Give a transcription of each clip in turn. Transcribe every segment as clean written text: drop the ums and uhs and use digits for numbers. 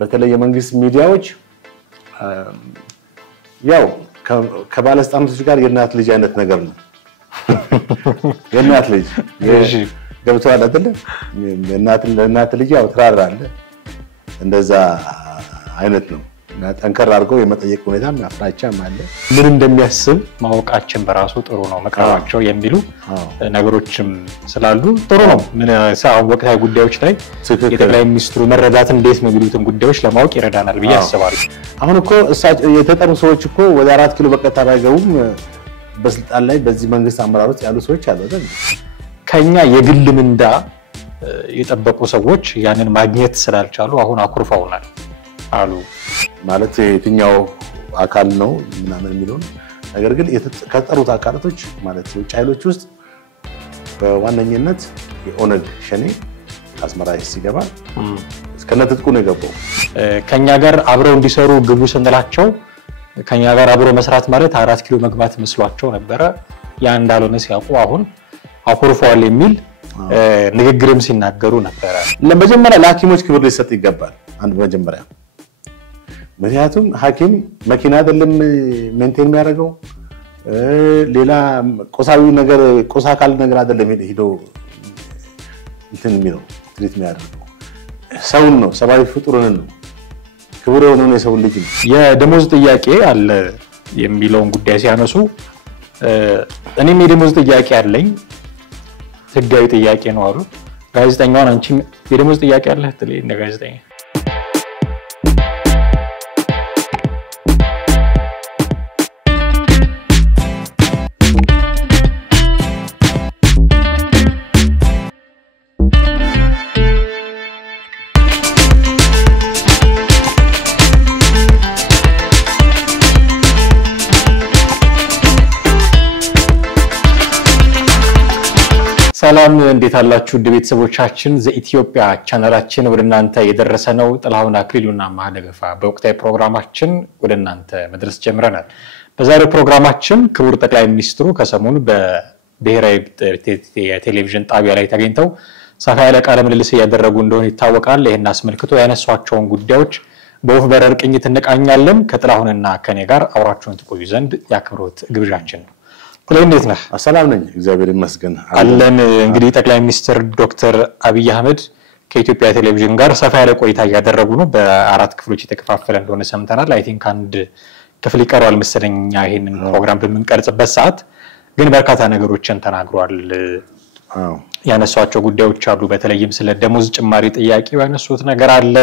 በተለይ የመንግስት ሚዲያዎች ያው ከባለስልጣኖች ጋር የናት ልጅ አይነት ነገር ነው የናት ልጅ ገብቷል አይደል የናት ልጅ ያው ትራራለ እንደዛ አይነት ነው ጠንከር አድርገው የመጠየቅ ሁኔታም ያፍራቻም አለ ምን እንደሚያስብ ማወቃችን በራሱ ጥሩ ነው መቀራቸው የሚሉ ነገሮችም ስላሉ ጥሩ ነው ምን ሳው ወቅታዊ ጉዳዮች ላይ የጠቅላይ ሚኒስትሩ መረዳት እንዴት ነው የሚሉትን ጉዳዮች ለማወቅ ይረዳናል ብዬ አስባለሁ አሁን እኮ የተጠሩ ሰዎች እኮ ወደ 4 ኪሎ በቀጥታ ባይገቡም በስልጣን ላይ በዚህ መንግስት አመራሮች ያሉ ሰዎች አሉ አይደል ከኛ የግል ምንዳ የጠበቁ ሰዎች ያንን ማግኘት ስላልቻሉ አሁን አኩርፈውናል አሉ ማለት የትኛው አካል ነው ምናምን የሚለው ነገር ግን ከተጠሩት አካላቶች ማለት የውጭ ኃይሎች ውስጥ በዋነኝነት የኦነግ ሸኔ አስመራ ሲገባ እስከነጥቁ ነው የገባው ከኛ ጋር አብረው እንዲሰሩ ግቡ ስንላቸው ከኛ ጋር አብሮ መስራት ማለት 4 ኪሎ መግባት መስሏቸው ነበር ያ እንዳልሆነ ሲያውቁ አሁን አኩርፈዋል የሚል ንግግርም ሲናገሩ ነበር ለመጀመሪያ ለሐኪሞች ክብር ሊሰጥ ይገባል አንድ መጀመሪያ ምክንያቱም ሐኪም መኪና አይደለም ሜንቴን የሚያደርገው ሌላ ቆሳዊ ነገር ቆሳካል ነገር አይደለም ሄዶ እንትን የሚለው ትሪት የሚያደርገው ሰውን ነው ሰባዊ ፍጡርን ነው ክብር የሆነውን የሰው ልጅ ነው የደሞዝ ጥያቄ አለ የሚለውን ጉዳይ ሲያነሱ እኔም የደሞዝ ጥያቄ አለኝ ህጋዊ ጥያቄ ነው አሉ ጋዜጠኛውን አንቺ የደሞዝ ጥያቄ አለ ትለይ እንደ ጋዜጠኛ ሰላም እንዴት አላችሁ ቤተሰቦቻችን ዘኢትዮጵያ ቻናላችን ወደናንተ የደረሰ ነው ጥላሁን አክሊሉና ማህደገፋ በወቅታዊ ፕሮግራማችን ወደናንተ መድረስ ጀምረናል በዛሬው ፕሮግራማችን ክቡር ጠቅላይ ሚኒስትሩ ከሰሞኑ በብሔራዊ ቴሌቪዥን ጣቢያ ላይ ተገኝተው ሰፋ ያለ ቃለ ምልልስ ያደረጉ እንደሆነ ይታወቃል ይሄን አስመልክቶ ያነሷቸውን ጉዳዮች በወፍ በረር ቅኝት እንቃኛለን ከጥላሁንና ከኔ ጋር አውራችሁን ትቆዩ ዘንድ ያክብሮት ግብዣችን ነው እንዴት ነህ ሰላም ነኝ እግዚአብሔር ይመስገን አለን እንግዲህ ጠቅላይ ሚኒስትር ዶክተር አብይ አህመድ ከኢትዮጵያ ቴሌቪዥን ጋር ሰፋ ያለ ቆይታ ያደረጉ ነው በአራት ክፍሎች የተከፋፈለ እንደሆነ ሰምተናል አይ ቲንክ አንድ ክፍል ይቀርዋል መሰለኛ ይሄንን ፕሮግራም በመንቀርጽበት ሰዓት ግን በርካታ ነገሮችን ተናግሯል ያነሷቸው ጉዳዮች አሉ በተለይም ስለ ደሞዝ ጭማሪ ጥያቄው ያነሱት ነገር አለ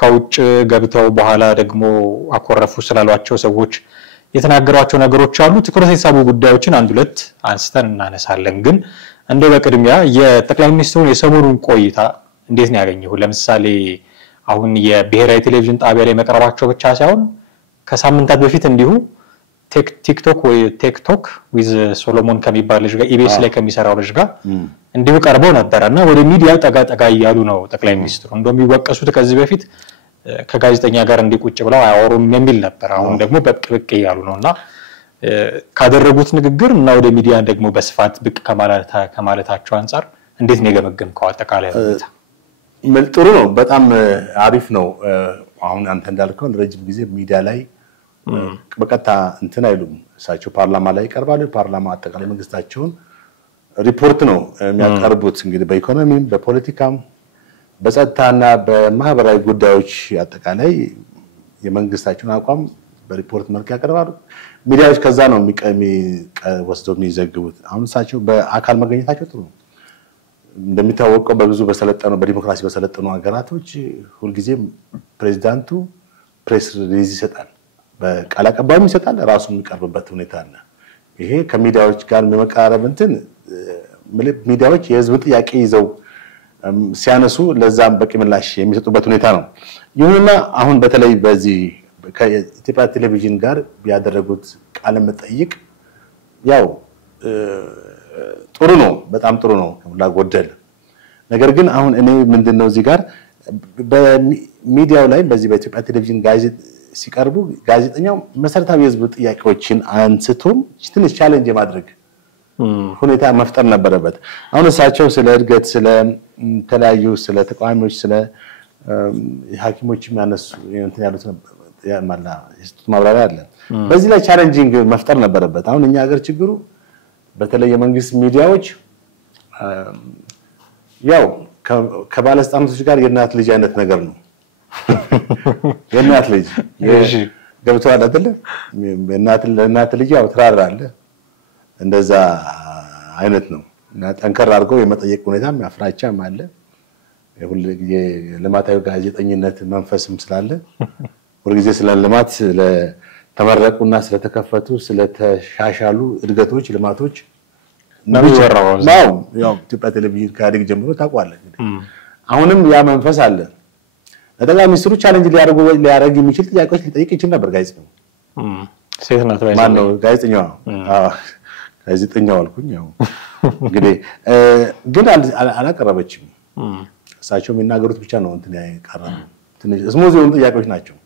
ከውጭ ገብተው በኋላ ደግሞ አኮረፉ ስላሏቸው ሰዎች የተናገሯቸው ነገሮች አሉ ትኩረት የሳቡ ጉዳዮችን አንድ ሁለት አንስተን እናነሳለን ግን እንደው በቅድሚያ የጠቅላይ ሚኒስትሩን የሰሞኑን ቆይታ እንዴት ነው ያገኘው ለምሳሌ አሁን የብሔራዊ ቴሌቪዥን ጣቢያ ላይ መቀረባቸው ብቻ ሳይሆን ከሳምንታት በፊት እንዲሁ ቲክቶክ ወይ ቲክቶክ ዊዝ ሶሎሞን ከሚባል ልጅ ጋር ኢቢኤስ ላይ ከሚሰራው ልጅ ጋር እንዲሁ ቀርበው ነበርና ወደ ሚዲያ ጠጋ ያሉ ነው ጠቅላይ ሚኒስትሩ እንደሚወቀሱት ከዚህ በፊት ከጋዜጠኛ ጋር እንዲቁጭ ብለው አያወሩም የሚል ነበር አሁን ደግሞ በቅብቅ ያሉ ነውና ካደረጉት ንግግር እና ወደ ሚዲያ ደግሞ በስፋት ብቅ ከማለታቸው አንፃር እንዴት ነው የገመገምከው አጠቃላይ ሁኔታ ጥሩ ነው በጣም አሪፍ ነው አሁን አንተ እንዳልከው ረጅም ጊዜ ሚዲያ ላይ በቀጥታ እንትን አይሉም እሳቸው ፓርላማ ላይ ይቀርባሉ ፓርላማ አጠቃላይ መንግስታቸውን ሪፖርት ነው የሚያቀርቡት እንግዲህ በኢኮኖሚም በፖለቲካም በጸጥታና በማህበራዊ ጉዳዮች አጠቃላይ የመንግስታቸውን አቋም በሪፖርት መልክ ያቀርባሉ ሚዲያዎች ከዛ ነው ወስደው የሚዘግቡት አሁን እሳቸው በአካል መገኘታቸው ጥሩ ነው እንደሚታወቀው በብዙ በሰለጠኑ በዲሞክራሲ በሰለጠኑ ሀገራቶች ሁሉ ጊዜ ፕሬዝዳንቱ ፕሬስ ሪሊዝ ይሰጣል በቃል አቀባይም ይሰጣል ራሱ የሚቀርብበት ሁኔታ አለ ይሄ ከሚዲያዎች ጋር የመቀራረብ እንትን ሚዲያዎች የህዝብ ጥያቄ ይዘው ሲያነሱ ለዛም በቂ ምላሽ የሚሰጡበት ሁኔታ ነው ይሁንና አሁን በተለይ በዚህ ከኢትዮጵያ ቴሌቪዥን ጋር ያደረጉት ቃለ መጠይቅ ያው ጥሩ ነው በጣም ጥሩ ነው ላጎደል ነገር ግን አሁን እኔ ምንድነው እዚህ ጋር በሚዲያው ላይ በዚህ በኢትዮጵያ ቴሌቪዥን ሲቀርቡ ጋዜጠኛው መሰረታዊ የህዝብ ጥያቄዎችን አንስቶም ትንሽ ቻሌንጅ ማድረግ ሁኔታ መፍጠር ነበረበት አሁን እሳቸው ስለ እድገት ስለ ተለያዩ ስለ ተቋሚዎች ስለ የሐኪሞች የሚያነሱ እንትን ያሉት ያማላ ማብራሪያ አለ በዚህ ላይ ቻሌንጂንግ መፍጠር ነበረበት አሁን እኛ ሀገር ችግሩ በተለይ የመንግስት ሚዲያዎች ያው ከባለስልጣኖች ጋር የእናት ልጅ አይነት ነገር ነው የእናት ልጅ ገብቷል አይደል የእናት ልጅ ያው ትራራለ እንደዛ አይነት ነው እና ጠንከር አድርገው የመጠየቅ ሁኔታም ያፍራቻም አለ ሁሉ የልማታዊ ጋዜጠኝነት መንፈስም ስላለ ሁሉ ጊዜ ስለ ልማት ለተመረቁና ስለተከፈቱ ስለተሻሻሉ እድገቶች ልማቶች ነው ያው ኢትዮጵያ ቴሌቪዥን ካዲግ ጀምሮ ታቋለ እንግዲህ አሁንም ያ መንፈስ አለ ለጠቅላይ ሚኒስትሩ ቻሌንጅ ሊያደርግ የሚችል ጥያቄዎች ሊጠይቅ ይችላል ነበር ጋዜጠኛው ሴት ናት ባይዘ ማነው ጋዜጠኛው አልኩኝ ያው እንግዲህ ግን አላቀረበችም እሳቸው የሚናገሩት ብቻ ነው እንትን ያቀረበ ትንሽ ስሙዝ የሆኑ ጥያቄዎች ናቸው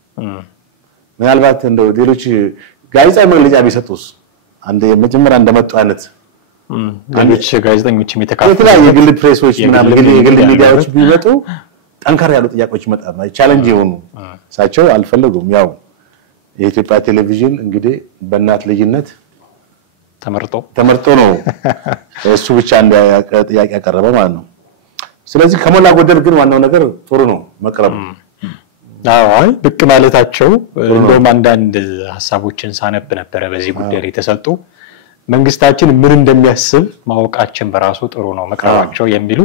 ምናልባት እንደው ሌሎች ጋዜጣዊ መግለጫ ቢሰጡስ አንድ የመጀመሪያ እንደመጡ አይነት ሌሎች ጋዜጠኞችም የተካፈሉ የግል ፕሬሶች ምናምን የግል ሚዲያዎች ቢመጡ ጠንካራ ያሉ ጥያቄዎች ይመጣሉ ቻሌንጅ የሆኑ እሳቸው አልፈለጉም ያው የኢትዮጵያ ቴሌቪዥን እንግዲህ በእናት ልጅነት ተመርጦ ነው እሱ ብቻ እንደ ጥያቄ ያቀረበ ማለት ነው ስለዚህ ከሞላ ጎደል ግን ዋናው ነገር ጥሩ ነው መቅረብ አይ ብቅ ማለታቸው እንደውም አንዳንድ ሐሳቦችን ሳነብ ነበር በዚህ ጉዳይ ላይ ተሰጡ መንግስታችን ምን እንደሚያስብ ማወቃችን በራሱ ጥሩ ነው መቅረባቸው የሚሉ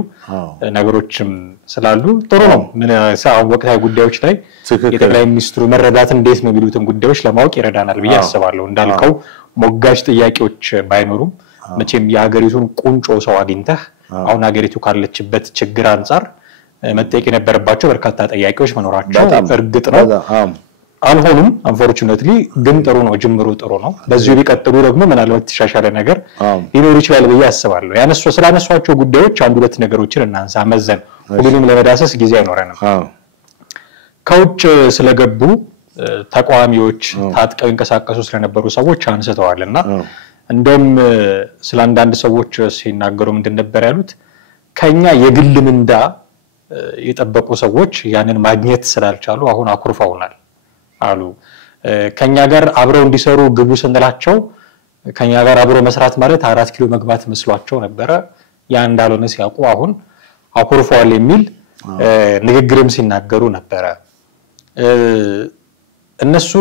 ነገሮችም ስላሉ ጥሩ ነው ምን ወቅታዊ ጉዳዮች ላይ የጠቅላይ ሚኒስትሩ መረዳት እንዴት ነው የሚሉትን ጉዳዮች ለማወቅ ይረዳናል ብዬ አስባለሁ እንዳልከው ሞጋሽ ጥያቄዎች ባይኖሩም መቼም የሀገሪቱን ቁንጮ ሰው አግኝተህ አሁን ሀገሪቱ ካለችበት ችግር አንፃር መጠየቅ የነበረባቸው በርካታ ጥያቄዎች መኖራቸው እርግጥ ነው አልሆኑም unfortunately ግን ጥሩ ነው ጅምሩ ጥሩ ነው በዚሁ ቢቀጥሉ ደግሞ ምናልባት ተሻሻለ ነገር ሊኖር ይችላል ብዬ አስባለሁ ስላነሷቸው ጉዳዮች አንድ ሁለት ነገሮችን እናንሳ መዘን ሁሉንም ለመዳሰስ ጊዜ አይኖረንም ከውጭ ስለገቡ ተቋሚዎች ታጥቀው እንቀሳቀሱ ስለነበሩ ሰዎች አንስተዋልና እንደውም ስላንዳንድ ሰዎች ሲናገሩ እንደነበር ያሉት ከኛ የግል ምንዳ የጠበቁ ሰዎች ያንን ማግኘት ስላልቻሉ አሁን አኩርፈውናል አሉ ከኛ ጋር አብረው እንዲሰሩ ግቡ ስንላቸው ከኛ ጋር አብረው መስራት ማለት 4 ኪሎ መግባት መስሏቸው ነበር ያ እንዳልሆነ ሲያውቁ አሁን አኩርፈዋል የሚል ንግግርም ሲናገሩ ነበር እነሱ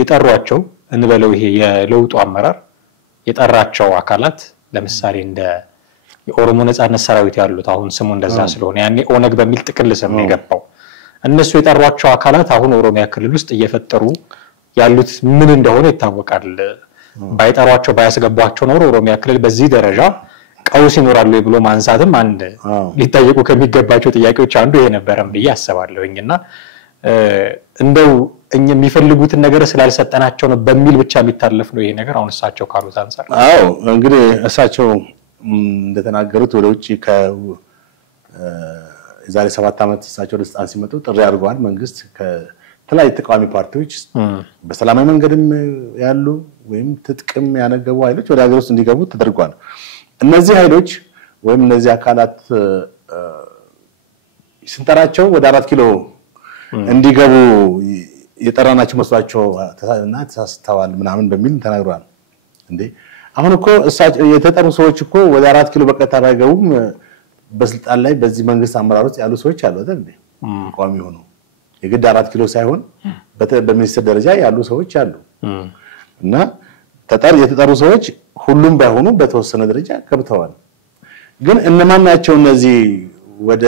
የጠሯቸው እንበለው ይሄ የለውጡ አመራር የጠራቸው አካላት ለምሳሌ እንደ የኦሮሞ ነጻነት ሰራዊት ያሉት አሁን ስሙ እንደዛ ስለሆነ ያኔ ኦነግ በሚል ጥቅል ስም ነው የገባው እነሱ የጠሯቸው አካላት አሁን ኦሮሚያ ክልል ውስጥ እየፈጠሩ ያሉት ምን እንደሆነ ይታወቃል ባይጠሯቸው ባያስገቧቸው ነው ኦሮሚያ ክልል በዚህ ደረጃ ቀውስ ይኖራሉ ብሎ ማንሳትም አንድ ሊጠየቁ ከሚገባቸው ጥያቄዎች አንዱ ይሄ ነበርም ብዬ አስባለሁኝና እንደው እኛ የሚፈልጉትን ነገር ስላልሰጠናቸው ነው በሚል ብቻ የሚታለፍ ነው ይሄ ነገር አሁን እሳቸው ካሉት አንፃር አዎ እንግዲህ እሳቸው እንደተናገሩት ወደ ውጪ የዛሬ 7 አመት እሳቸው ለስልጣን ሲመጡ ጥሪ አድርገዋል መንግስት ከተለያዩ ተቃዋሚ ፓርቲዎች በሰላማዊ መንገድም ያሉ ወይም ትጥቅም ያነገቡ ኃይሎች ወደ ሀገር ውስጥ እንዲገቡ ተደርጓል እነዚህ ኃይሎች ወይም እነዚህ አካላት ስንጠራቸው ወደ 4 ኪሎ እንዲገቡ የጠራናቸው መስዋዕቸው እና ተሳስተዋል ምናምን በሚል ተናግረዋል እንዴ አሁን እኮ እሳቸው የተጠሩ ሰዎች እኮ ወደ 4 ኪሎ በቀጥታ ባይገቡም በስልጣን ላይ በዚህ መንግስት አመራሮች ያሉ ሰዎች አሉ አይደል እንዴ ቋሚ ሆኖ የግድ 4 ኪሎ ሳይሆን በሚኒስትር ደረጃ ያሉ ሰዎች አሉ እና የተጠሩ ሰዎች ሁሉም ባይሆኑ በተወሰነ ደረጃ ገብተዋል ግን እነማን ናቸው እነዚህ ወደ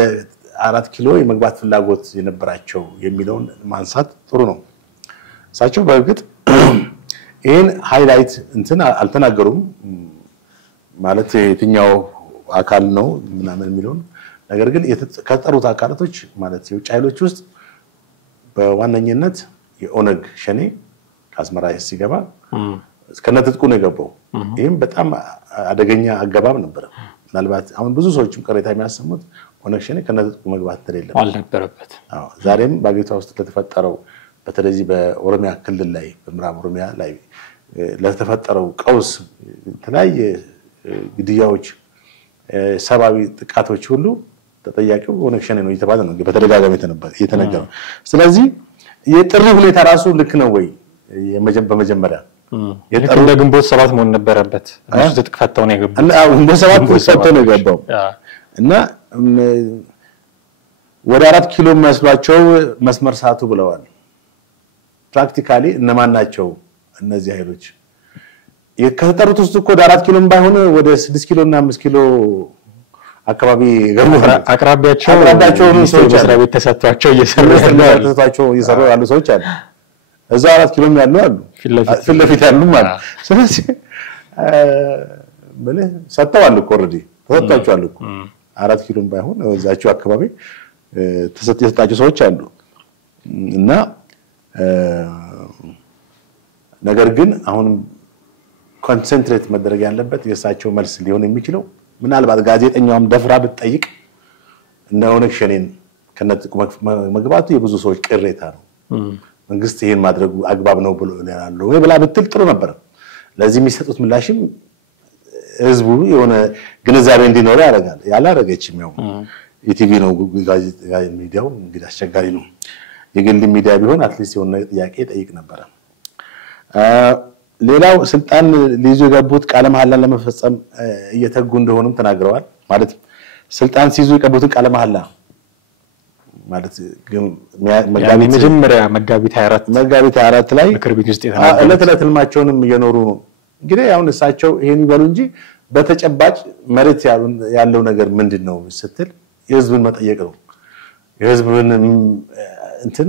4 ኪሎ የመግባት ፍላጎት የነበራቸው የሚለውን ማንሳት ጥሩ ነው እሳቸው በእርግጥ ይሄን ሃይላይት እንትን አልተናገሩም ማለት የትኛው አካል ነው ምናምን የሚለው ነገር ግን ከተጠሩት አካላቶች ማለት የውጭ ኃይሎች ውስጥ በዋነኝነት የኦነግ ሸኔ ካስመራ ሲገባ ከነጥቁ ነው የገባው ይሄም በጣም አደገኛ አገባብ ነበር ምናልባት አሁን ብዙ ሰዎችም ቅሬታ የሚያሰሙት ኦነግ ሸኔ ከነጥቁ መግባት ተደለም አልነበረበት አዎ ዛሬም በአገሪቱ ውስጥ ለተፈጠረው በተለይ በኦሮሚያ ክልል ላይ በምዕራብ ኦሮሚያ ላይ ለተፈጠረው ቀውስ ተለያየ ግድያዎች ሰባዊ ጥቃቶች ሁሉ ተጠያቂው ኦነግ ሸኔ ነው እየተባለ ነው በተደጋጋሚ የተነገረው ስለዚህ የጥሪ ሁኔታ ራሱ ልክ ነው ወይ በመጀመሪያ የጥሪ ግንቦት 7 መሆን ነበረበት እሱ ተጥቅፈታው ነው የገባው እንደ 7 ተጥቅፈታው ነው የገባው እና ወደ 4 ኪሎ መስሏቸው መስመር ሳቱ ብለዋል ፕራክቲካሊ እነማን ናቸው እነዚህ ኃይሎች ከተጠሩት ውስጥ እኮ ወደ 4 ኪሎም ባይሆን ወደ 6 ኪሎ እና 5 ኪሎ አካባቢ ገርሞራ አቅራቢያቸው ሰዎች መስሪያ ቤት ተሰጥቷቸው እየሰሩ ያሉ ሰዎች አሉ እዛ 4 ኪሎም ያሉ አሉ ፍለፊት ያሉ ማለት ስለዚህ በለ ሰጣዋል እኮ ኦሬዲ ተሰጥቷቸዋል እኮ 4 ኪሎም ባይሆን እዛቸው አካባቢ ተሰጥቷቸው ሰዎች አሉ እና ነገር ግን አሁን ኮንሰንትሬት መደረግ ያለበት የሳቸው መልስ ሊሆን የሚችለው ምናልባት ጋዜጠኛውም ደፍራ ብትጠይቅ እና ኦነግ ሸኔን ከነጥቁ መግባቱ የብዙ ሰዎች ቅሬታ ነው መንግስት ይሄን ማድረጉ አግባብ ነው ብሎ ያለው ወይ ብላ ብትል ጥሩ ነበር ለዚህ የሚሰጡት ምላሽም ህዝቡ የሆነ ግንዛቤ እንዲኖር ያደርጋል ያላረገችም ያው ኢቲቪ ነው ጋዜጣ ሚዲያው እንግዲህ አስቸጋሪ ነው የግል ሚዲያ ቢሆን አትሊስት የሆነ ጥያቄ ጠይቅ ነበር ሌላው ስልጣን ሊይዙ የገቡት ቃለ መሐላ ለመፈጸም እየተጉ እንደሆነም ተናግረዋል ማለት ስልጣን ሲይዙ የገቡትን ቃለ መሐላ ማለት መጋቢት 24 ላይ ምክር ቤት ውስጥ የተናገሩት እለት ህልማቸውንም እየኖሩ ነው እንግዲህ አሁን እሳቸው ይሄን ይበሉ እንጂ በተጨባጭ መሬት ያለው ነገር ምንድነው ስትል የህዝብን መጠየቅ ነው የህዝብን እንትን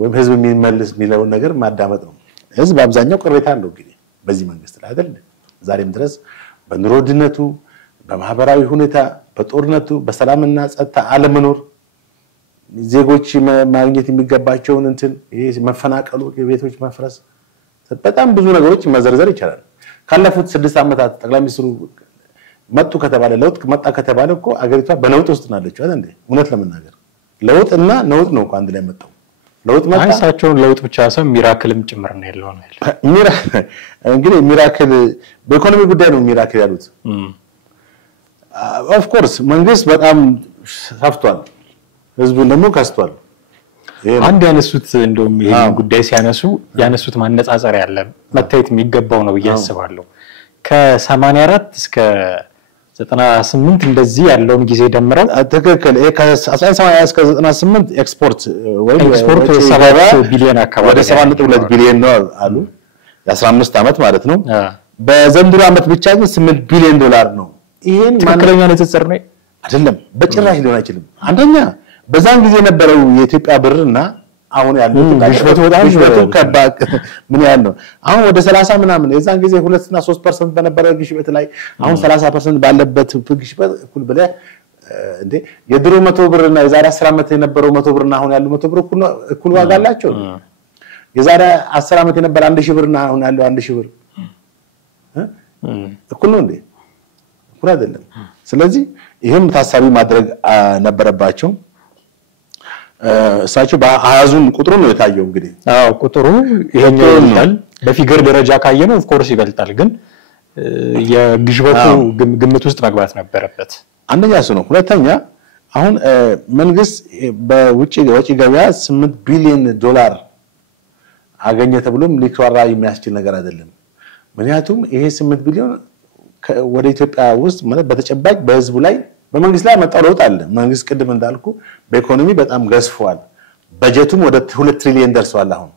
ወይም ህዝብ የሚመልስ የሚለው ነገር ማዳመጥ ነው ህዝብ አብዛኛው ቅሬታ አለው እንግዲህ በዚህ መንግስት ላይ አይደል ዛሬም ድረስ በኑሮ ውድነቱ በማህበራዊ ሁኔታ በጦርነቱ በሰላምና ጸጥታ አለመኖር ዜጎች ማግኘት የሚገባቸውን እንትን ይሄ መፈናቀሉ የቤቶች መፍረስ በጣም ብዙ ነገሮች መዘርዘር ይቻላል ካለፉት 6 አመታት ጠቅላይ ሚኒስትሩ መጡ ከተባለ ለውጥ መጣ ከተባለ እኮ አገሪቷ በለውጥ ውስጥ ናለች አይደል እንዴ እውነት ለመናገር ለውጥና ነውጥ ነው አንድ ላይ መጣው ለውጥ መጣ አይሳቸውን ለውጥ ብቻ ሳይሆን ሚራክልም ጭምር ነው ያለው እንግዲህ ሚራክል በኢኮኖሚ ጉዳይ ነው ሚራክል ያሉት ኦፍ ኮርስ መንግስት በጣም ሰፍቷል ህዝቡን ደግሞ ከስቷል አንድ ያነሱት እንደውም ይሄን ጉዳይ ሲያነሱ ያነሱት ማነጻጸር ያለ መታየት የሚገባው ነው ያስባለሁ ከ84 እስከ 98 እንደዚህ ያለውን ጊዜ ደምረው ተከከለ ከ1980 እስከ 98 ኤክስፖርት ወይ ኤክስፖርት 7 ቢሊዮን አካባቢ ወደ 7.2 ቢሊዮን ነው አሉ የ15 አመት ማለት ነው በዘንድሮ አመት ብቻ ግን 8 ቢሊዮን ዶላር ነው ይሄን ትክክለኛ ንጽጽር ነው አይደለም በጭራሽ ሊሆን አይችልም አንደኛ በዛን ጊዜ የነበረው የኢትዮጵያ ብርና አሁን ያለው ግሽበቱ ከባድ ምን ያህል ነው አሁን ወደ 30 ምናምን የዛን ጊዜ 2 እና 3% በነበረ ግሽበት ላይ አሁን 30% ባለበት ግሽበት እኩል ብለ እንዴ የድሮ 100 ብርና የዛሬ 10 አመት የነበረው 100 ብርና አሁን ያለው 100 ብር እኩል ዋጋ አላቸው የዛሬ 10 አመት የነበረ 1000 ብርና አሁን ያለው 1000 ብር እኩል ነው እንዴ እኩል አይደለም ስለዚህ ይሄም ታሳቢ ማድረግ ነበረባቸው እሳቸው በአሃዙን ቁጥሩ ነው የታየው እንግዲህ ቁጥሩ ይሄኛው ይላል በፊገር ደረጃ ካየነው ኦፍ ኮርስ ይበልጣል ግን የግሽበቱ ግምት ውስጥ መግባት ነበረበት አንደኛ እሱ ነው ሁለተኛ አሁን መንግስት በውጪ ገበያ 8 ቢሊዮን ዶላር አገኘ ተብሎም ሊከራ የሚያስችል ነገር አይደለም ምክንያቱም ይሄ 8 ቢሊዮን ወደ ኢትዮጵያ ውስጥ ማለት በተጨባጭ በህዝቡ ላይ በመንግስት ላይ መጣው ለውጥ አለ መንግስት ቅድም እንዳልኩ በኢኮኖሚ በጣም ገዝፏል በጀቱም ወደ 2 ትሪሊዮን ደርሷል አሁን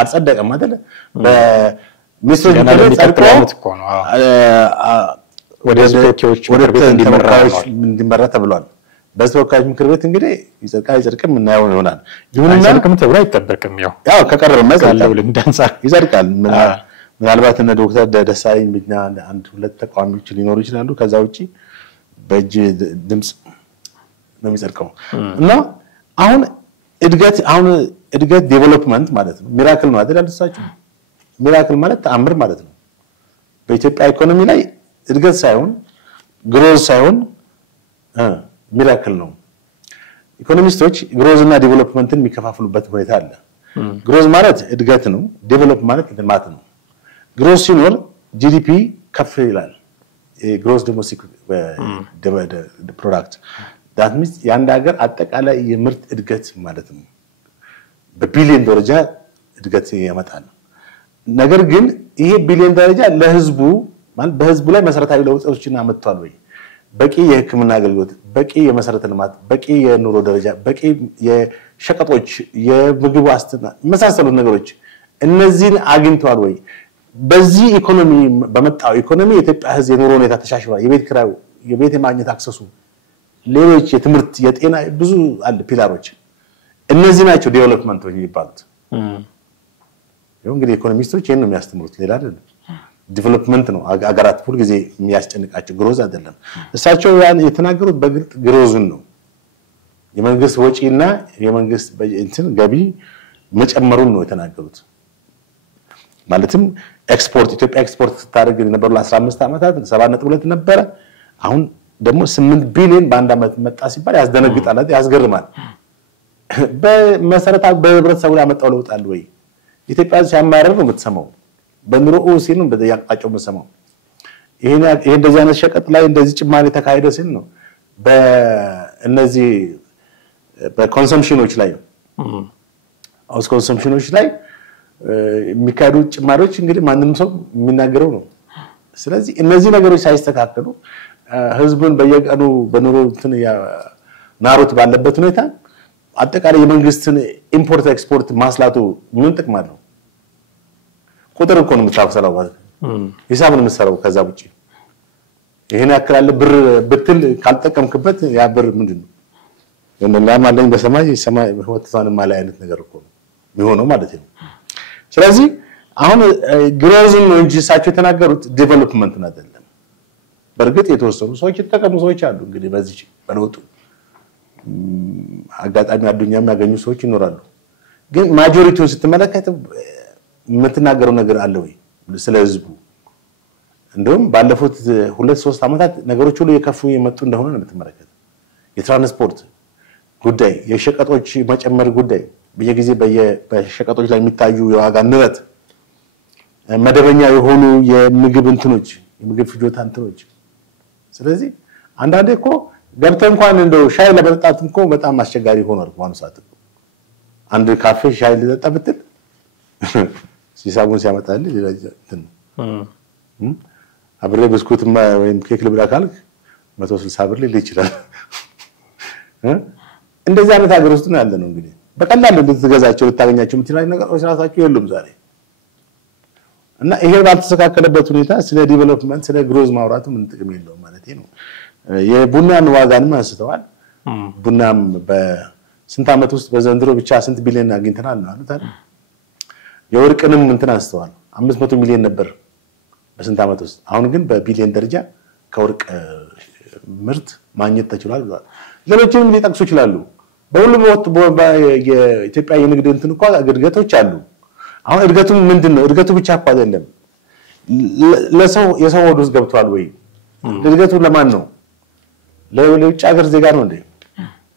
አልጸደቀም አይደል በሚኒስትሮች ተጠቅቆ ነው ወደ ተወካዮች ምክር ቤት እንዲመራ ተብሏል በተወካዮች ምክር ቤት እንግዲህ ይጸድቃል እናየው ይሆናል ይሁንና ልክም ተብሎ አይተበቅም ያው ከቀረበ ካለው ልምዳንሳ ይጸድቃል ምናልባት እነ ዶክተር ደሳለኝ ቢና አንድ ሁለት ተቋሚዎች ሊኖሩ ይችላሉ ከዛ ውጪ በእጅ ድምጽ ነው የሚጸድቀው እና አሁን እድገት ዴቨሎፕመንት ማለት ነው ሚራክል ነው አይደል አልተሳችሁ ሚራክል ማለት ተአምር ማለት ነው በኢትዮጵያ ኢኮኖሚ ላይ እድገት ሳይሆን ግሮዝ ሳይሆን ሚራክል ነው ኢኮኖሚስቶች ግሮዝ እና ዴቨሎፕመንትን የሚከፋፍሉበት ሁኔታ አለ ግሮዝ ማለት እድገት ነው ዴቨሎፕ ማለት ልማት ነው ግሮዝ ሲኖር ጂዲፒ ከፍ ይላል gross domestic product that means ያንድ ሀገር አጠቃላይ የምርት እድገት ማለት ነው በቢሊዮን ደረጃ እድገት ያመጣል ነገር ግን ይሄ ቢሊዮን ደረጃ ለህዝቡ ማለት በህዝቡ ላይ መሰረታዊ ለውጦችን አመጣቷል ወይ በቂ የህክምና አገልግሎት በቂ የመሰረተ ልማት በቂ የኑሮ ደረጃ በቂ የሸቀጦች የምግብ ዋስትና መሳሰሉት ነገሮች እነዚህን አግኝቷል ወይ በዚህ ኢኮኖሚ በመጣው ኢኮኖሚ የኢትዮጵያ ህዝብ የኑሮ ሁኔታ ተሻሽሏል የቤት ኪራዩ የቤት ማግኘት አክሰሱ ሌሎች የትምህርት የጤና ብዙ አለ ፒላሮች እነዚህ ናቸው ዴቨሎፕመንት የሚባሉት እንግዲህ ኢኮኖሚስቶች ይሄን ነው የሚያስተምሩት ሌላ አይደለም ዴቨሎፕመንት ነው አገራት ሁሉ ጊዜ የሚያስጨንቃቸው ግሮዝ አይደለም እሳቸው ያን የተናገሩት በግልጽ ግሮዝን ነው የመንግስት ወጪና የመንግስት እንትን ገቢ መጨመሩን ነው የተናገሩት ማለትም ኤክስፖርት ኢትዮጵያ ኤክስፖርት ታደርግ የነበረው ለ15 አመታት 7.2 ነበር አሁን ደግሞ 8 ቢሊዮን በአንድ አመት መጣ ሲባል ያስደነግጣል ያስገርማል በመሰረታዊ በህብረተሰቡ ላይ ያመጣው ለውጥ አለ ወይ ኢትዮጵያ ሲያማረር ነው የምትሰማው በኑሮ ሲል ነው በያቃቸው የምትሰማው ይሄ እንደዚህ አይነት ሸቀጥ ላይ እንደዚህ ጭማሪ ተካሂዶ ሲል ነው በእነዚህ በኮንሰምፕሽኖች ላይ አውስ ኮንሰምፕሽኖች ላይ የሚካሄዱ ጭማሪዎች እንግዲህ ማንንም ሰው የሚናገረው ነው ስለዚህ እነዚህ ነገሮች ሳይስተካከሉ ህዝቡን በየቀኑ በኑሮ እንትን ናሩት ባለበት ሁኔታ አጠቃላይ የመንግስትን ኢምፖርት ኤክስፖርት ማስላቱ ምን ጥቅም አለው ቁጥር እኮ ነው የምታፈሰለው ሂሳብ ነው የምትሰራው ከዛ ውጪ ይሄን ያክላል ብር ብትል ካልተጠቀምክበት ያ ብር ምንድነው ለማለኝ በሰማይ ሰማይ ወጥቷን ማለ አይነት ነገር እኮ ነው የሚሆነው ማለት ነው ስለዚህ አሁን ግሮዝን ነው እንጂ ሳቸው የተናገሩት ዴቨሎፕመንት አይደለም በርግጥ የተወሰኑ ሰዎች ተጠቀሙ ሰዎች አሉ እንግዲህ በዚህ በለውጡ አጋጣሚ አዱኛም ያገኙ ሰዎች ይኖራሉ ግን ማጆሪቲውን ስትመለከት የምትናገረው ነገር አለ ወይ ስለ ህዝቡ እንደውም ባለፉት 2-3 አመታት ነገሮች ሁሉ የከፉ የመጡ እንደሆነ ነው የምትመለከተው የትራንስፖርት ጉዳይ የሸቀጦች መጨመር ጉዳይ በየጊዜ በሸቀጦች ላይ የሚታዩ የዋጋ ንረት መደበኛ የሆኑ የምግብ እንትኖች የምግብ ፍጆታ እንትኖች ስለዚህ አንዳንዴ እኮ ገብተህ እንኳን እንደው ሻይ ለመጠጣት እኮ በጣም አስቸጋሪ ሆኗል ማለት ሰዓት አንድ ካፌ ሻይ ልጠጣ ብትል ሲሳቡን ሲያመጣልህ ሌላ እንትን አብሬ ብስኩትማ ወይም ኬክ ልብላ ካልክ 160 ብር ሊል ይችላል እንደዚህ አይነት ሀገር ውስጥ ነው ያለ ነው እንግዲህ በቀላሉ ልትገዛቸው ልታገኛቸው የምትችላቸው ነገሮች ራሳቸው የሉም ዛሬ እና ይሄ ባልተስተካከለበት ሁኔታ ስለ ዴቨሎፕመንት ስለ ግሮዝ ማውራቱ ምን ጥቅም የለውም ማለት ነው የቡናን ዋጋንም አንስተዋል ቡናም በስንት አመት ውስጥ በዘንድሮ ብቻ ስንት ቢሊዮን አግኝተናል ነው አይደል የወርቅንም እንትን አንስተዋል 500 ሚሊዮን ነበር በስንት አመት ውስጥ አሁን ግን በቢሊዮን ደረጃ ከወርቅ ምርት ማግኘት ተችሏል ብሏል ሌሎችንም ሊጠቅሱ ይችላሉ በሁሉም ወጥ የኢትዮጵያ የንግድ እንትን እንኳን እድገቶች አሉ አሁን እድገቱ ምንድነው እድገቱ ብቻ እኮ አይደለም ለሰው የሰው ወዱስ ገብቷል ወይ እድገቱ ለማን ነው ለውጭ ሀገር ዜጋ ነው እንዴ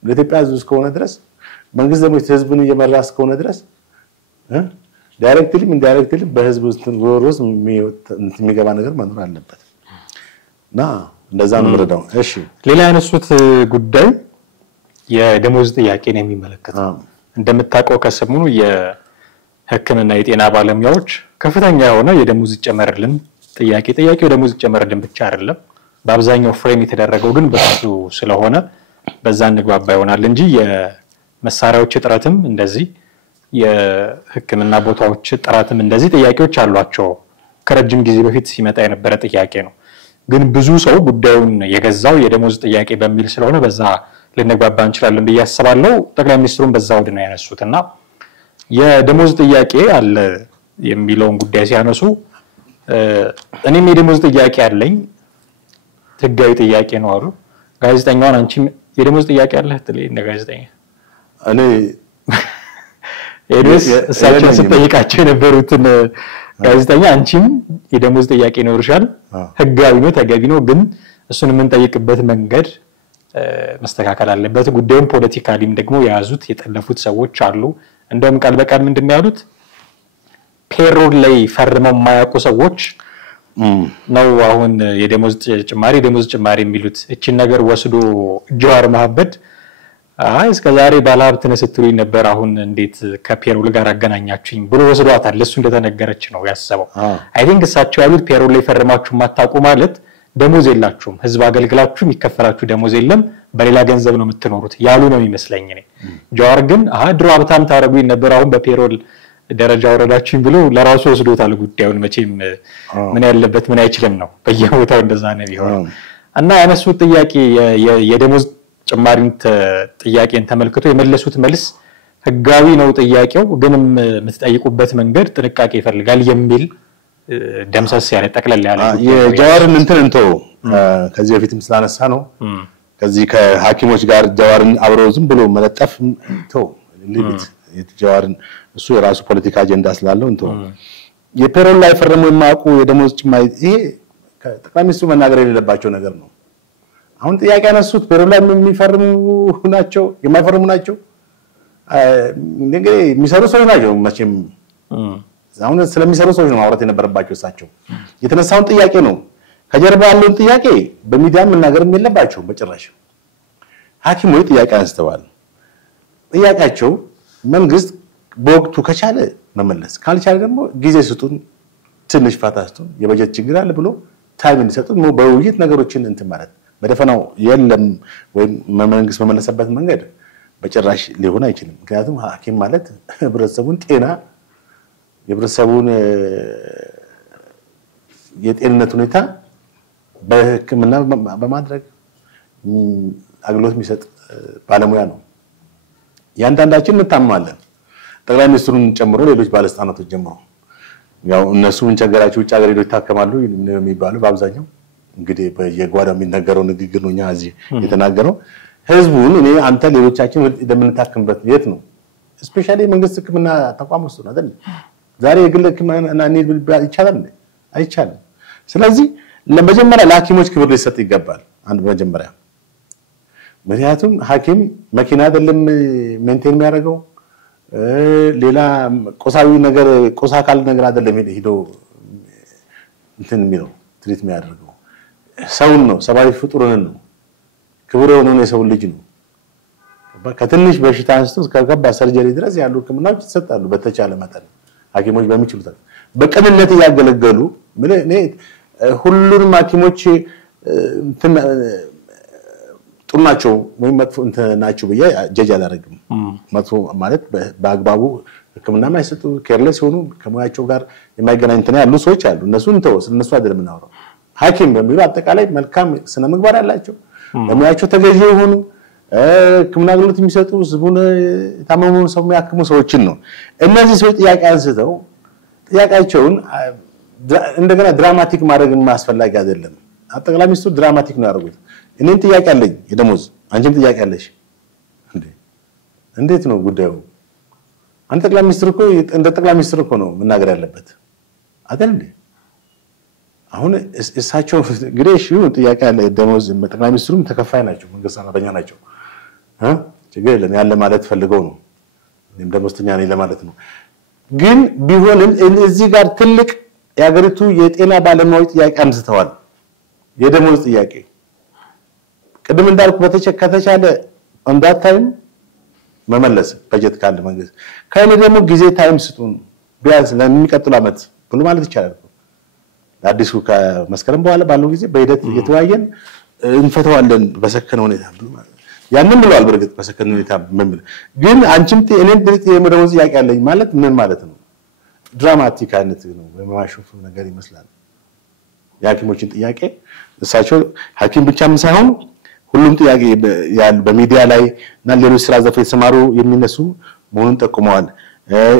ለኢትዮጵያ ህዝብ እስከሆነ ድረስ መንግስት ደግሞ ህዝብን እየመራ እስከሆነ ድረስ ዳይሬክትሊ ኢንዳይሬክትሊ በህዝብ ውስጥ ወሮስ የሚገባ ነገር መኖር አለበት ና እንደዛ ነው ምረዳው እሺ ሌላ ያነሱት ጉዳይ የደሞዝ ጥያቄን የሚመለከት እንደምታውቀው ከሰሞኑ የህክምና የጤና ባለሙያዎች ከፍተኛ የሆነ የደሞዝ ይጨመርልን ጥያቄው ደሞዝ ይጨመርልን ብቻ አይደለም በአብዛኛው ፍሬም የተደረገው ግን በሱ ስለሆነ በዛ እንግባባ ይሆናል እንጂ የመሳሪያዎች ጥራትም እንደዚህ የህክምና ቦታዎች ጥራትም እንደዚህ ጥያቄዎች አሏቸው ከረጅም ጊዜ በፊት ሲመጣ የነበረ ጥያቄ ነው ግን ብዙ ሰው ጉዳዩን የገዛው የደሞዝ ጥያቄ በሚል ስለሆነ በዛ ልንግባባ እንችላለን በያስባለው ጠቅላይ ሚኒስትሩን በዛው ድና ያነሱትና የደሞዝ ጥያቄ አለ የሚለውን ጉዳይ ሲያነሱ እኔም የደሞዝ ጥያቄ አለኝ ህጋዊ ጥያቄ ነው አሉ ጋዜጠኛውን አንቺም የደሞዝ ጥያቄ አለ ትለይ እንደ ጋዜጠኛ እኔ ኤዲስ እሳቸው ሲጠይቃቸው የነበሩትን ጋዜጠኛ አንቺም የደሞዝ ጥያቄ ነው ይርሻል ህጋዊ ነው ተገቢ ነው ግን እሱን ምን ጠይቅበት መንገድ መስተካከል አለበት ጉዳዩን ፖለቲካሊም ደግሞ ያዙት የጠለፉት ሰዎች አሉ እንደውም ቃል በቃል ምንድነው ያሉት ፔሮል ላይ ፈርመው ማያውቁ ሰዎች ነው አሁን የደሞዝ ጭማሪ የሚሉት እቺን ነገር ወስዶ ጀዋር መሐመድ እስከዛሬ ባለሀብት ነህ ስትሉኝ ነበር አሁን እንዴት ከፔሮል ጋር አገናኛችሁኝ ብሎ ወስዷታል ለሱ እንደተነገረች ነው ያሰበው አይ ቲንክ እሳቸው ያሉት ፔሮል ላይ ፈርማችሁ ማታቁ ማለት ደሞዝ የላችሁም ህዝብ አገልግላችሁ የሚከፈላችሁ ደሞዝ የለም በሌላ ገንዘብ ነው የምትኖሩት ያሉ ነው የሚመስለኝ እኔ ጀዋር ግን ድሮ ሀብታም ታረጉኝ ነበር አሁን በፔሮል ደረጃ ወረዳችሁኝ ብሎ ለራሱ ወስዶታል ጉዳዩን መቼም ምን ያለበት ምን አይችልም ነው በየቦታው እንደዛ ነው ቢሆን እና ያነሱት ጥያቄ የደሞዝ ጭማሪን ጥያቄን ተመልክቶ የመለሱት መልስ ህጋዊ ነው ጥያቄው ግንም የምትጠይቁበት መንገድ ጥንቃቄ ይፈልጋል የሚል ደምሰስ ያለ ጠቅለል ያለ የጀዋርን እንተው ከዚህ በፊትም ስላነሳ ነው ከዚህ ከሐኪሞች ጋር ጀዋርን አብረው ዝም ብሎ መለጠፍ ተው ሊሚት የጀዋርን እሱ የራሱ ፖለቲካ አጀንዳ ስላለው እንተው የፔሮል ላይ ፈርሞ የማያውቁ የደሞዝ ጭማሪ ይሄ ጠቅላይ ሚኒስትሩ መናገር የሌለባቸው ነገር ነው አሁን ጥያቄ ያነሱት ፔሮል ላይ የሚፈርሙ ናቸው የማይፈርሙ ናቸው እንግዲህ የሚሰሩ ሰዎች ናቸው መቼም አሁን ስለሚሰሩ ሰዎች ነው ማውራት የነበረባቸው እሳቸው የተነሳውን ጥያቄ ነው ከጀርባ ያለውን ጥያቄ በሚዲያ መናገርም የለባቸው በጭራሽ ሐኪሞች ጥያቄ አንስተዋል ጥያቄያቸው መንግስት በወቅቱ ከቻለ መመለስ ካልቻለ ደግሞ ጊዜ ስጡን ትንሽ ፋታስቱን የበጀት ችግር አለ ብሎ ታይም እንዲሰጡን ነው በውይይት ነገሮችን እንትን ማለት በደፈናው የለም ወይ መንግስት መመለሰበት መንገድ በጭራሽ ሊሆን አይችልም ምክንያቱም ሐኪም ማለት ህብረተሰቡን ጤና የህብረተሰቡን የጤንነት ሁኔታ በህክምና በማድረግ አገልግሎት የሚሰጥ ባለሙያ ነው ያንዳንዳችን እንታማለን ጠቅላይ ሚኒስትሩን ጨምሮ ሌሎች ባለስልጣናቶች ጀምሮ ያው እነሱ እንቸገራቸው ውጭ ሀገር ሄደው ይታከማሉ የሚባሉ በአብዛኛው እንግዲህ በየጓዳው የሚነገረው ንግግር ነውኛ እዚህ የተናገረው ህዝቡን እኔ አንተ ሌሎቻችን እንደምንታከምበት የት ነው ስፔሻሊ መንግስት ህክምና ተቋም ውስጥ ነው አይደል ዛሬ የግል ህክምና ይቻላል አይቻልም ስለዚህ ለመጀመሪያ ለሐኪሞች ክብር ሊሰጥ ይገባል አንድ መጀመሪያ ምክንያቱም ሐኪም መኪና አይደለም ሜንቴን የሚያደርገው ሌላ ቆሳዊ ነገር ቆሳካል ነገር አይደለም ሄዶ እንትን የሚለው ትሪት የሚያደርገው ሰውን ነው ሰባዊ ፍጡርን ነው ክብር የሆነውን የሰው ልጅ ነው ከትንሽ በሽታ አንስቶ እስከ ከባድ ሰርጀሪ ድረስ ያሉ ህክምናዎች ይሰጣሉ በተቻለ መጠን ሐኪሞች በሚችሉት በቀንነት ያገለገሉ እኔ ሁሉንም ሐኪሞች ጥሩ ናቸው ወይ መጥፎ ናቸው ብዬ ጀጅ አላደርግም መጥፎ ማለት በአግባቡ ህክምና ማይሰጡ ኬርለስ ሆኑ ከሙያቸው ጋር የማይገናኝ እንትን ያሉ ሰዎች አሉ እነሱን ተወስ እነሱ አይደለም እናወራው ሐኪም በሚሉ አጠቃላይ መልካም ስነ ምግባር ያላቸው ለሙያቸው ተገዢ ሆኑ ህክምና አገልግሎት የሚሰጡ ህዝቡን ታመሙን ሰው የሚያክሙ ሰዎችን ነው እነዚህ ሰዎች ጥያቄ አንስተው ጥያቄያቸውን እንደገና ድራማቲክ ማድረግ ማስፈላጊ አይደለም ጠቅላይ ሚኒስትሩ ድራማቲክ ነው ያደረጉት እኔን ጥያቄ አለኝ የደሞዝ አንቺም ጥያቄ አለሽ እንዴት ነው ጉዳዩ አንተ ጠቅላይ ሚኒስትር እኮ እንደ ጠቅላይ ሚኒስትር እኮ ነው መናገር ያለበት አይደል እንዴ አሁን እሳቸው ግሬሽ ጥያቄ አለ ደሞዝ ጠቅላይ ሚኒስትሩም ተከፋይ ናቸው መንግስት ሰራተኛ ናቸው ችግር የለም ያለ ማለት ፈልገው ነው እኔም ደሞዝተኛ ነኝ ለማለት ነው ግን ቢሆንም እዚህ ጋር ትልቅ ያገሪቱ የጤና ባለሙያዎች ጥያቄ አንስተዋል የደሞዝ ጥያቄ ቅድም እንዳልኩ ከተቻለ አንዳት ታይም መመለስ በጀት ካለ መንግስት ካለ ደግሞ ጊዜ ታይም ስጡን ቢያንስ ለሚቀጥለው አመት ብሎ ማለት ይቻላል አዲሱ ከመስከረም በኋላ ባለው ጊዜ በሂደት እየተዋየን እንፈተዋለን በሰከነ ሁኔታ ብሎ ማለት ያንን ብለዋል በርግጥ በሰከነ ሁኔታ ምን ግን አንቺም እኔን ድርጥ የደሞዝ ጥያቄ አለኝ ማለት ምን ማለት ነው ድራማቲክ አይነት ነው በማሽፉ ነገር ይመስላል የሐኪሞችን ጥያቄ እሳቸው ሐኪም ብቻም ሳይሆን ሁሉም ጥያቄ ያል በሚዲያ ላይ እና ሌሎች ስራ ዘርፍ የተሰማሩ የሚነሱ መሆኑን ጠቁመዋል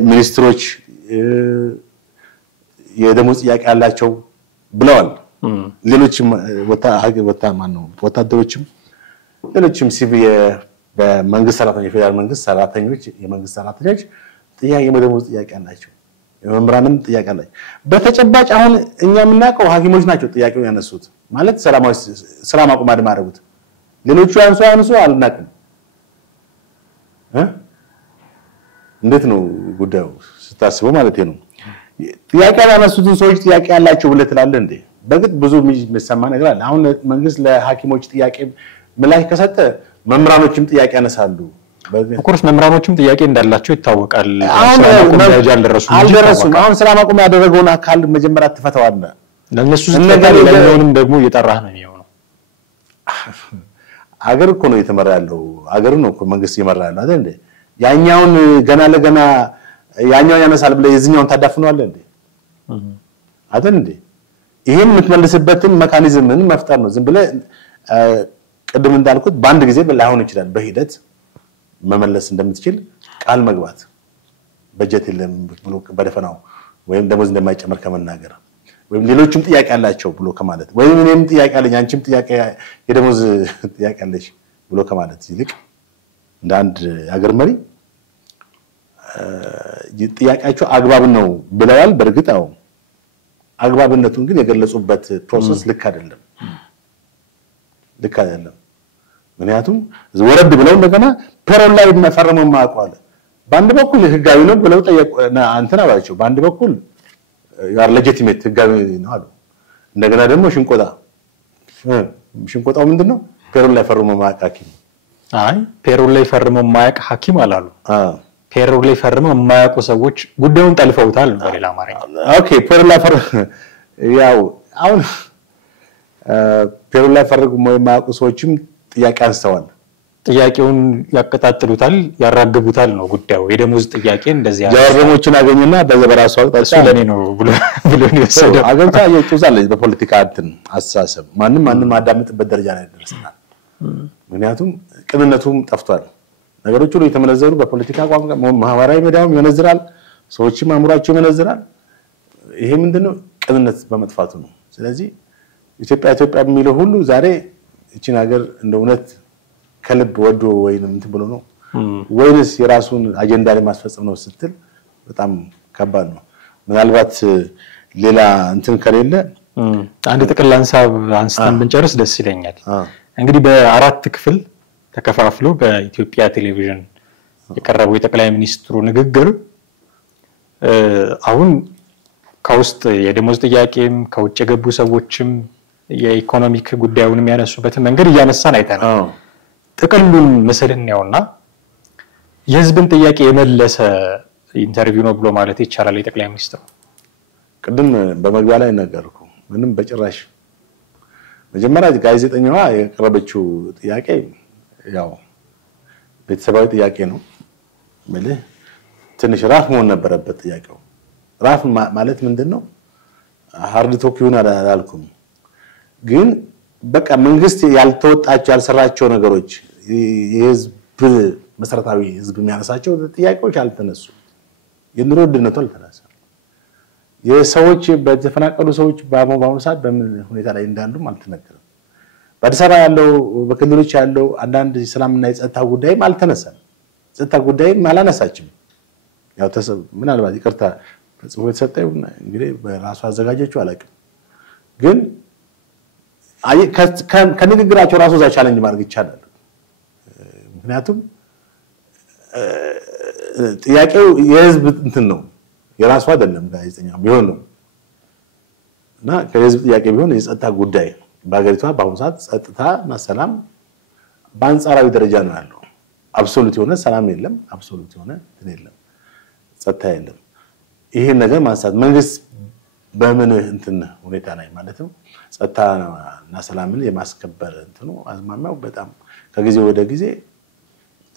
ሚኒስትሮች የደሞዝ ጥያቄ ያላቸው ብለዋል ሌሎችም ወታደሮችም ሌሎችም ሲቪል በመንግስት ሰራተኞች ፌደራል መንግስት ሰራተኞች የመንግስት ሰራተኞች ጥያቄ የደሞዝ ጥያቄ አላቸው የመምራንም ጥያቄ አላቸው በተጨባጭ አሁን እኛ የምናውቀው ሐኪሞች ናቸው ጥያቄውን ያነሱት ማለት ሰላማዊ ስራ ማቆም አድማረጉት ሌሎቹ አንሱ አልናቅም እንዴት ነው ጉዳዩ ስታስበው ማለት ነው ጥያቄ ያነሱትን ሰዎች ጥያቄ ያላቸው ብለህ ትላለህ እንዴ? በግጥ ብዙ የሚሰማ ነገር አለ። አሁን መንግስት ለሐኪሞች ጥያቄ ምላሽ ከሰጠ መምህራኖችም ጥያቄ ያነሳሉ። ኦፍኮርስ መምህራኖችም ጥያቄ እንዳላቸው ይታወቃል። አሁን አልደረሱም። አሁን ስራ ማቆም ያደረገውን አካል መጀመሪያ ትፈተዋለህ። ለነሱ ስለነገር ለኛውንም ደግሞ እየጠራህ ነው የሚሆነው። አገር እኮ ነው እየተመራ ያለው። አገር ነው እኮ መንግስት እየመራ ያለው አይደል እንዴ? ያኛውን ገና ለገና ያኛውን ያነሳል ብለህ የዚህኛውን ታዳፍነዋለህ እንዴ? አይደል እንዴ? ይሄን የምትመልስበትን ሜካኒዝምን መፍጠር ነው። ዝም ብለህ ቅድም እንዳልኩት በአንድ ጊዜ ላይሆን ይችላል። በሂደት መመለስ እንደምትችል ቃል መግባት በጀት የለም ብሎ በደፈናው ወይም ደሞዝ እንደማይጨመር ከመናገር ወይም ሌሎችም ጥያቄ አላቸው ብሎ ከማለት ወይም እኔም ጥያቄ አለኝ አንቺም ጥያቄ የደሞዝ ጥያቄ አለሽ ብሎ ከማለት ይልቅ እንደ አንድ ሀገር መሪ ጥያቄያቸው አግባብ ነው ብለዋል። በእርግጥ አዎ አግባብነቱን ግን የገለጹበት ፕሮሰስ ልክ አይደለም። ምክንያቱም ወረድ ብለው እንደገና ፔሮል ላይ መፈረመው ማቋለ በአንድ በኩል ህጋዊ ነው ብለው ጠየቁና አንተና ባቸው በአንድ በኩል ያር ሌጂቲሜት ህጋዊ ነው አሉ። እንደገና ደግሞ ሽንቆጣው ምንድነው? ፔሮል ላይ ፈርመው ማያቅ ሐኪም አይ ፔሮል ላይ ፈርመው ማያቅ ሐኪም አላሉ። ፔሮል ላይ ፈርመው የማያውቁ ሰዎች ጉዳዩን ጠልፈውታል በሌላ አማርኛ። ኦኬ ፔሮል ላይ ያው አሁን ፔሮል ላይ ፈርመው የማያውቁ ሰዎችም ጥያቄ አንስተዋል። ጥያቄውን ያቀጣጥሉታል ያራግቡታል ነው ጉዳዩ። የደሞዝ ጥያቄ እንደዚህ ያለ ጃርሞችን አገኘና በዘበራሱ አቅጣጫ ለኔ ነው ብሎ ነው የወሰደው። አገንታ የጡዛለች በፖለቲካ እንትን አስተሳሰብ ማንም አዳምጥበት ደረጃ ላይ ደርሰናል። ምክንያቱም ቅንነቱም ጠፍቷል። ነገሮች ሁሉ የተመነዘሩ በፖለቲካ ቋንቋ ማህበራዊ ሚዲያውም ይመነዝራል፣ ሰዎችም አምራቸው ይመነዝራል። ይሄ ምንድነው? ቅንነት በመጥፋቱ ነው። ስለዚህ ኢትዮጵያ የሚለው ሁሉ ዛሬ እቺን ሀገር እንደ እውነት ከልብ ወዶ ወይንም እንትን ብሎ ነው ወይንስ የራሱን አጀንዳ ለማስፈጸም ነው ስትል በጣም ከባድ ነው። ምናልባት ሌላ እንትን ከሌለ አንድ ጥቅል አንስተን ብንጨርስ ደስ ይለኛል። እንግዲህ በአራት ክፍል ተከፋፍሎ በኢትዮጵያ ቴሌቪዥን የቀረበው የጠቅላይ ሚኒስትሩ ንግግር አሁን ከውስጥ የደሞዝ ጥያቄም ከውጭ የገቡ ሰዎችም የኢኮኖሚክ ጉዳዩንም ያነሱበት መንገድ እያነሳን አይተናል። ጥቅሉን ምስልን ያውና የህዝብን ጥያቄ የመለሰ ኢንተርቪው ነው ብሎ ማለት ይቻላል። የጠቅላይ ሚኒስትሩ ቅድም በመግቢያ ላይ ነገርኩ ምንም በጭራሽ መጀመሪያ ጋዜጠኛዋ የቀረበችው ጥያቄ ያው ቤተሰባዊ ጥያቄ ነው ማለት ትንሽ ራፍ መሆን ነበረበት ጥያቄው። ራፍ ማለት ምንድነው? ሃርድ ቶክ ይሁን አላልኩም፣ ግን በቃ መንግስት ያልተወጣቸው ያልሰራቸው ነገሮች የህዝብ መሰረታዊ ህዝብ የሚያነሳቸው ጥያቄዎች አልተነሱ። የኑሮ ውድነቱ አልተነሳ። የሰዎች በተፈናቀሉ ሰዎች በአሁኑ ሰዓት በምን ሁኔታ ላይ እንዳሉም አልተነገረም። በአዲስ አበባ ያለው በክልሎች ያለው አንዳንድ ሰላምና የጸጥታ ጉዳይም አልተነሳም። ጸጥታ ጉዳይም አላነሳችም። ያው ምናልባት ይቅርታ ጽፎ የተሰጠው እንግዲህ በራሱ አዘጋጀችው አላውቅም፣ ግን ከንግግራቸው ራሱ እዛ ቻሌንጅ ማድረግ ይቻላል። ምክንያቱም ጥያቄው የህዝብ እንትን ነው የራሱ አይደለም። ጋዜጠኛው ቢሆን ነው እና ከህዝብ ጥያቄ ቢሆን የጸጥታ ጉዳይ በአገሪቷ በአሁኑ ሰዓት ጸጥታና ሰላም በአንጻራዊ ደረጃ ነው ያለው። አብሶሉት የሆነ ሰላም የለም፣ አብሶሉት የሆነ እንትን የለም፣ ጸጥታ የለም። ይሄን ነገር ማንሳት መንግስት በምን እንትን ሁኔታ ላይ ማለትም ጸጥታና ሰላምን የማስከበር እንትኑ አዝማሚያው በጣም ከጊዜ ወደ ጊዜ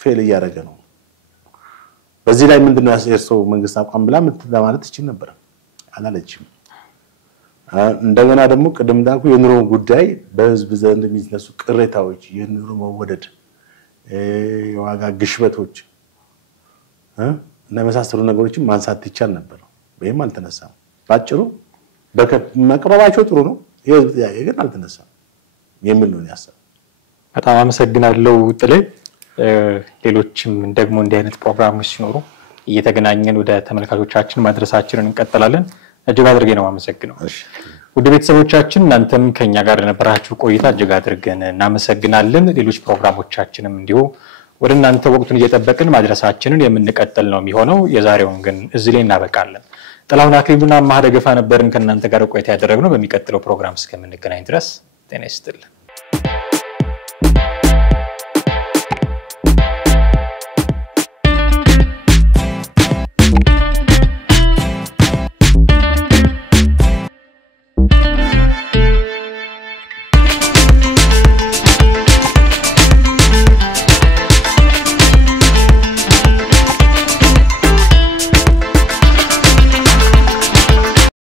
ፌል እያደረገ ነው። በዚህ ላይ ምንድነው ያሰየው መንግስት አቋም ብላ ማለት ይችል ነበር፣ አላለችም። እንደገና ደግሞ ቅድም እንዳልኩ የኑሮ ጉዳይ በህዝብ ዘንድ የሚነሱ ቅሬታዎች፣ የኑሮ መወደድ፣ የዋጋ ግሽበቶች እና መሳሰሉ ነገሮችን ማንሳት ይቻል ነበር። ወይም አልተነሳም። ባጭሩ መቅረባቸው ጥሩ ነው፣ የህዝብ ጥያቄ ግን አልተነሳም የሚል ነው ያሰብ። በጣም አመሰግናለሁ ጥሌ። ሌሎችም ደግሞ እንዲህ አይነት ፕሮግራሞች ሲኖሩ እየተገናኘን ወደ ተመልካቾቻችን ማድረሳችንን እንቀጥላለን። እጅግ አድርጌ ነው አመሰግነው። ወደ ቤተሰቦቻችን እናንተም ከኛ ጋር የነበራችሁ ቆይታ እጅግ አድርገን እናመሰግናለን። ሌሎች ፕሮግራሞቻችንም እንዲሁ ወደ እናንተ ወቅቱን እየጠበቅን ማድረሳችንን የምንቀጥል ነው የሚሆነው። የዛሬውን ግን እዚህ ላይ እናበቃለን። ጥላሁን አክሊሉና ማህደገፋ ነበርን ከእናንተ ጋር ቆይታ ያደረግነው። በሚቀጥለው ፕሮግራም እስከምንገናኝ ድረስ ጤና ይስጥልን።